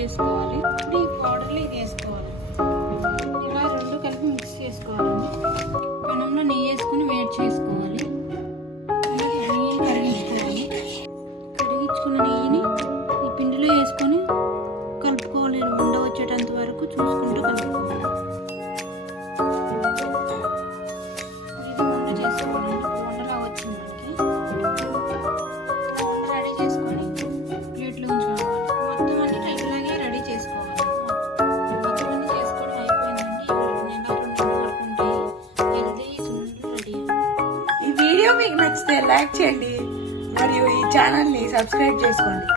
చేసుకోవాలి. ఇప్పుడు ఈ పౌడర్లో ఇది వేసుకోవాలి. ఇలా రెండు కలిపి మిక్స్ చేసుకోవాలండి. పెనంలో నెయ్యి వేసుకొని వేడి చేసుకోవాలి. నెయ్యిని కరిగించుకోవాలి. కరిగించుకున్న నెయ్యిని ఈ పిండిలో వేసుకొని కలుపుకోవాలి. ఉండ వచ్చేటంత వరకు చూసుకుంటూ కలుపుకోవాలి. ఇది ఉండ చేసుకోవాలి. ఉండలా వచ్చింది మనకి. ఉండ రెడీ చేసుకొని ప్లేట్లో ఉంచుకోవాలి. మొత్తం అన్ని ఇలాగే రెడీ చేసుకోవాలి. మొత్తం అన్ని చేసుకోవడం అయిపోయిందండి. నెల 2 నెలల వరకు ఉంటాయి. హెల్తీ సున్నుండలు రెడీ. ఈ వీడియో మీకు నచ్చితే లైక్ చేయండి మరియు ఈ ఛానల్ని సబ్స్క్రైబ్ చేసుకోండి.